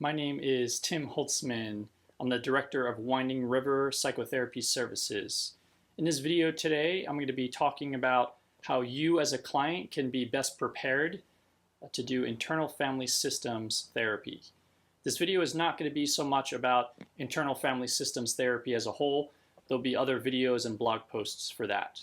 My name is Tim Holtzman. I'm the director of Winding River Psychotherapy Services. In this video today, I'm going to be talking about how you as a client can be best prepared to do internal family systems therapy. This video is not going to be so much about internal family systems therapy as a whole. There'll be other videos and blog posts for that.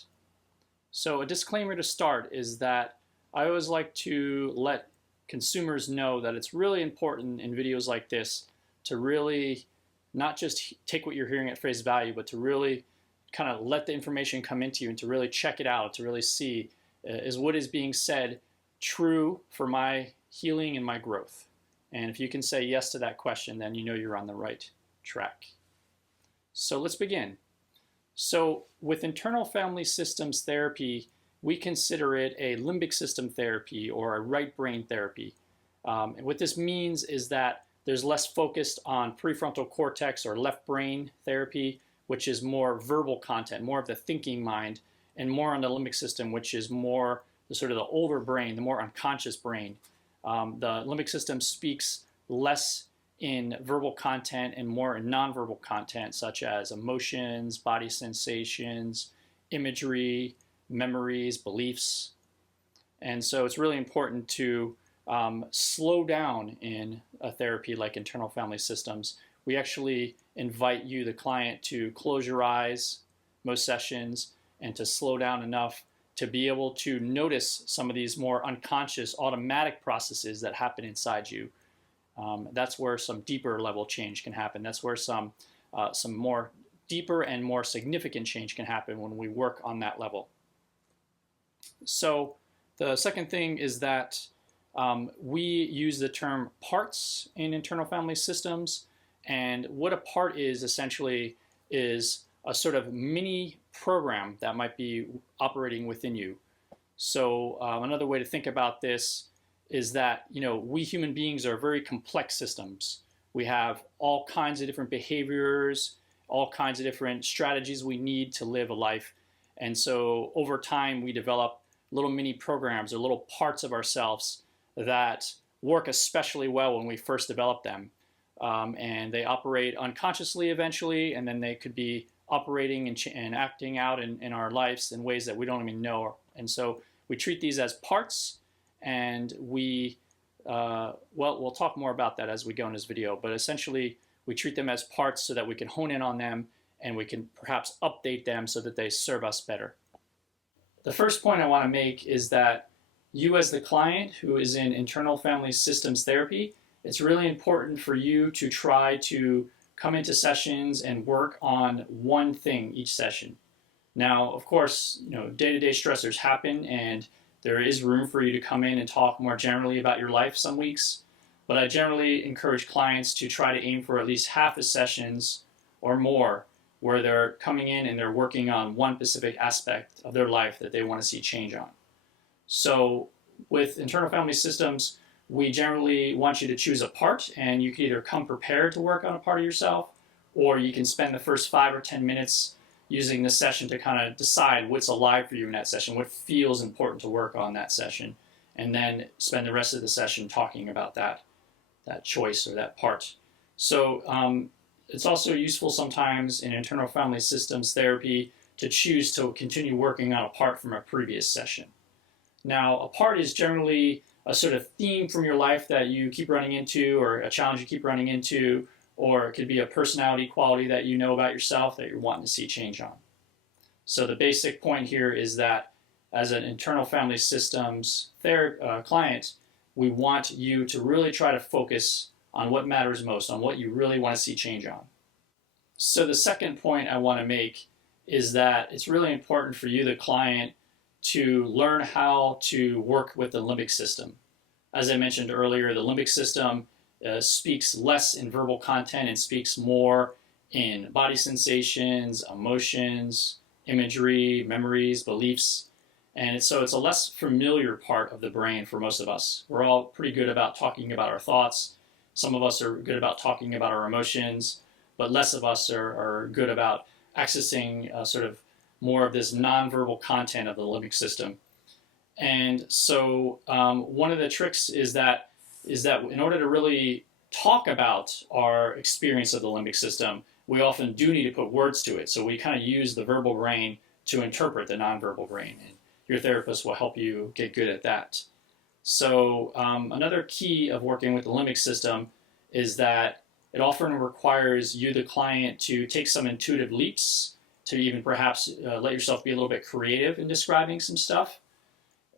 So a disclaimer to start is that I always like to let consumers know that it's really important in videos like this to really not just take what you're hearing at face value, but to really kind of let the information come into you and to really check it out, to really see is what is being said true for my healing and my growth. And if you can say yes to that question, then you know you're on the right track. So let's begin. So with internal family systems therapy, we consider it a limbic system therapy or a right brain therapy. And what this means is that there's less focused on prefrontal cortex or left brain therapy, which is more verbal content, more of the thinking mind, and more on the limbic system, which is more the sort of the older brain, the more unconscious brain. The limbic system speaks less in verbal content and more in nonverbal content, such as emotions, body sensations, imagery, memories, beliefs. And so it's really important to slow down in a therapy like internal family systems. We actually invite you, the client, to close your eyes most sessions and to slow down enough to be able to notice some of these more unconscious automatic processes that happen inside you. That's where some deeper level change can happen. That's where some more deeper and more significant change can happen when we work on that level. So the second thing is that we use the term parts in internal family systems, and what a part is essentially is a sort of mini program that might be operating within you. So another way to think about this is that, we human beings are very complex systems. We have all kinds of different behaviors, all kinds of different strategies we need to live a life. And so over time, we develop little mini programs or little parts of ourselves that work especially well when we first develop them. And they operate unconsciously eventually, and then they could be operating and acting out in our lives in ways that we don't even know. And so we treat these as parts, and we'll talk more about that as we go in this video, but essentially we treat them as parts so that we can hone in on them and we can perhaps update them so that they serve us better. The first point I want to make is that you as the client who is in internal family systems therapy, it's really important for you to try to come into sessions and work on one thing each session. Now, of course, day-to-day stressors happen and there is room for you to come in and talk more generally about your life some weeks, but I generally encourage clients to try to aim for at least half the sessions or more where they're coming in and they're working on one specific aspect of their life that they want to see change on. So with internal family systems, we generally want you to choose a part, and you can either come prepared to work on a part of yourself, or you can spend the first 5 or 10 minutes using this session to kind of decide what's alive for you in that session, what feels important to work on that session, and then spend the rest of the session talking about that choice or that part. So it's also useful sometimes in internal family systems therapy to choose to continue working on a part from a previous session. Now, a part is generally a sort of theme from your life that you keep running into, or a challenge you keep running into, or it could be a personality quality that you know about yourself that you're wanting to see change on. So the basic point here is that as an internal family systems client, we want you to really try to focus on what matters most, on what you really want to see change on. So the second point I want to make is that it's really important for you, the client, to learn how to work with the limbic system. As I mentioned earlier, the limbic system speaks less in verbal content and speaks more in body sensations, emotions, imagery, memories, beliefs. And so it's a less familiar part of the brain for most of us. We're all pretty good about talking about our thoughts. Some of us are good about talking about our emotions, but less of us are good about accessing sort of more of this nonverbal content of the limbic system. And so one of the tricks is that in order to really talk about our experience of the limbic system, we often do need to put words to it. So we kind of use the verbal brain to interpret the nonverbal brain. And your therapist will help you get good at that. So another key of working with the limbic system is that it often requires you, the client, to take some intuitive leaps, to even perhaps let yourself be a little bit creative in describing some stuff.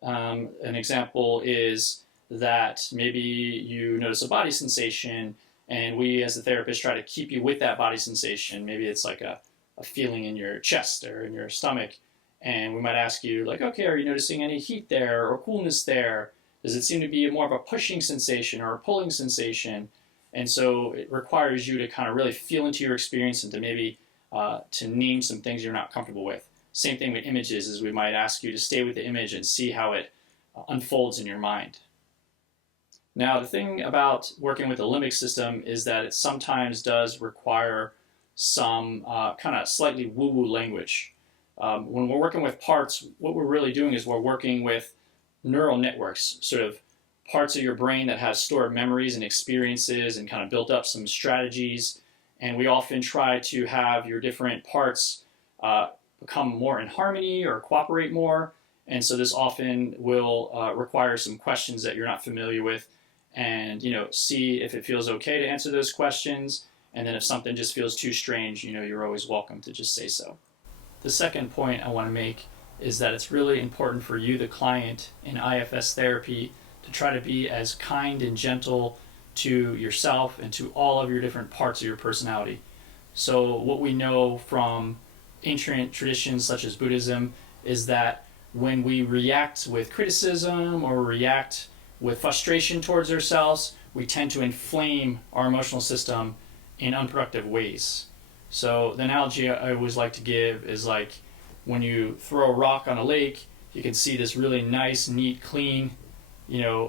An example is that maybe you notice a body sensation, and we as a therapist try to keep you with that body sensation. Maybe it's like a feeling in your chest or in your stomach, and we might ask you, like, okay, are you noticing any heat there or coolness there? Does it seem to be more of a pushing sensation or a pulling sensation? And so it requires you to kind of really feel into your experience and to maybe to name some things you're not comfortable with. Same thing with images, is we might ask you to stay with the image and see how it unfolds in your mind. Now, the thing about working with the limbic system is that it sometimes does require some kind of slightly woo-woo language. When we're working with parts, what we're really doing is we're working with neural networks, sort of parts of your brain that have stored memories and experiences and kind of built up some strategies. And we often try to have your different parts become more in harmony or cooperate more. And so this often will require some questions that you're not familiar with, and see if it feels okay to answer those questions. And then if something just feels too strange, you're always welcome to just say so. The second point I want to make is that it's really important for you, the client, in IFS therapy to try to be as kind and gentle to yourself and to all of your different parts of your personality. So what we know from ancient traditions such as Buddhism is that when we react with criticism or react with frustration towards ourselves, we tend to inflame our emotional system in unproductive ways. So the analogy I always like to give is like when you throw a rock on a lake, you can see this really nice, neat, clean,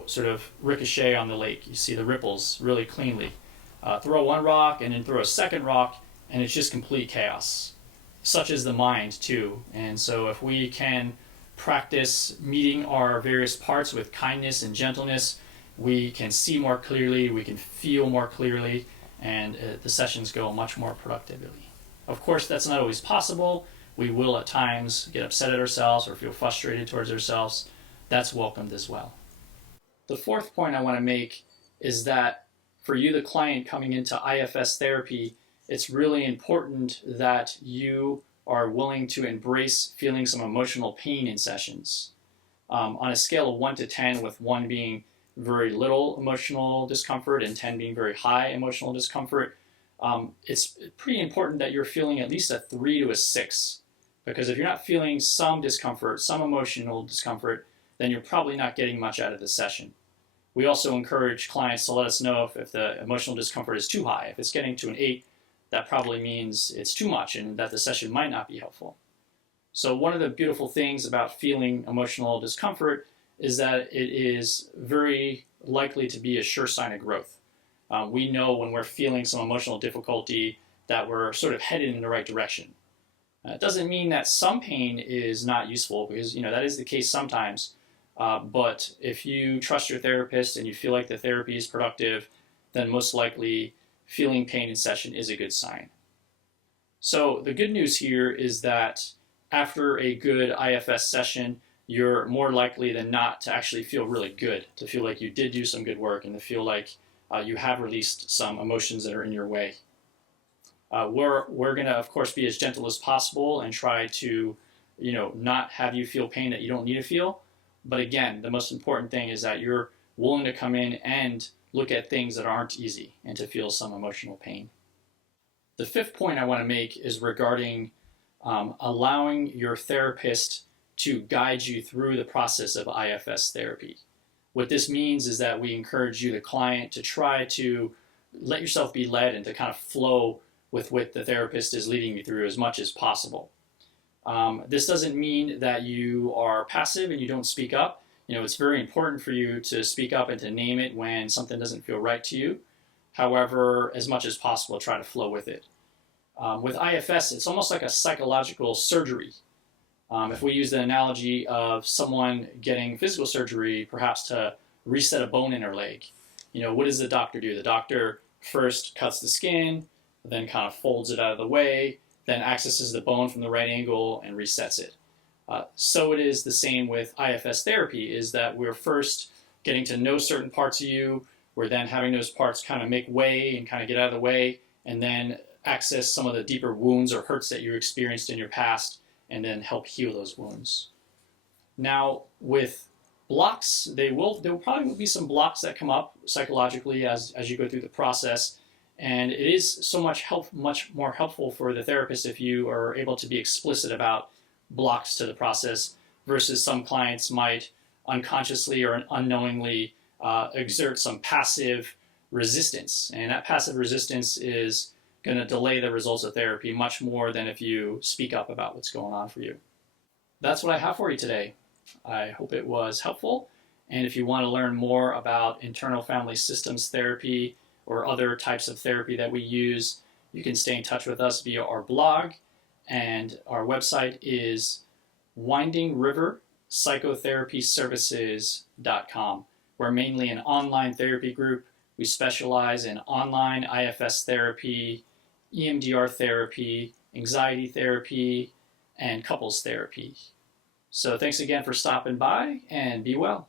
sort of ricochet on the lake. You see the ripples really cleanly. Throw one rock and then throw a second rock, and it's just complete chaos. Such is the mind too. And so if we can practice meeting our various parts with kindness and gentleness, we can see more clearly, we can feel more clearly, and the sessions go much more productively. Of course, that's not always possible. We will at times get upset at ourselves or feel frustrated towards ourselves. That's welcomed as well. The fourth point I want to make is that for you, the client, coming into IFS therapy, it's really important that you are willing to embrace feeling some emotional pain in sessions. On a scale of 1 to 10, with 1 being very little emotional discomfort and 10 being very high emotional discomfort, it's pretty important that you're feeling at least a 3 to a 6. Because if you're not feeling some discomfort, some emotional discomfort, then you're probably not getting much out of the session. We also encourage clients to let us know if the emotional discomfort is too high. If it's getting to an 8, that probably means it's too much and that the session might not be helpful. So one of the beautiful things about feeling emotional discomfort is that it is very likely to be a sure sign of growth. We know when we're feeling some emotional difficulty that we're sort of headed in the right direction. It doesn't mean that some pain is not useful, because that is the case sometimes. But if you trust your therapist and you feel like the therapy is productive, then most likely feeling pain in session is a good sign. So the good news here is that after a good IFS session, you're more likely than not to actually feel really good, to feel like you did do some good work, and to feel like you have released some emotions that are in your way. We're going to, of course, be as gentle as possible and try to, not have you feel pain that you don't need to feel. But again, the most important thing is that you're willing to come in and look at things that aren't easy and to feel some emotional pain. The fifth point I want to make is regarding allowing your therapist to guide you through the process of IFS therapy. What this means is that we encourage you, the client, to try to let yourself be led and to kind of flow with what the therapist is leading you through as much as possible. This doesn't mean that you are passive and you don't speak up. It's very important for you to speak up and to name it when something doesn't feel right to you. However, as much as possible, try to flow with it. With IFS, it's almost like a psychological surgery. If we use the analogy of someone getting physical surgery, perhaps to reset a bone in their leg, what does the doctor do? The doctor first cuts the skin, then kind of folds it out of the way, then accesses the bone from the right angle and resets it. So it is the same with IFS therapy, is that we're first getting to know certain parts of you, we're then having those parts kind of make way and kind of get out of the way, and then access some of the deeper wounds or hurts that you experienced in your past, and then help heal those wounds. Now, with blocks, there will probably be some blocks that come up psychologically as you go through the process, and it is so much more helpful for the therapist if you are able to be explicit about blocks to the process, versus some clients might unconsciously or unknowingly exert some passive resistance, and that passive resistance is going to delay the results of therapy much more than if you speak up about what's going on for you. That's what I have for you today. I hope it was helpful, and if you want to learn more about internal family systems therapy or other types of therapy that we use, you can stay in touch with us via our blog, and our website is windingriverpsychotherapyservices.com. We're mainly an online therapy group. We specialize in online IFS therapy, EMDR therapy, anxiety therapy, and couples therapy. So thanks again for stopping by, and be well.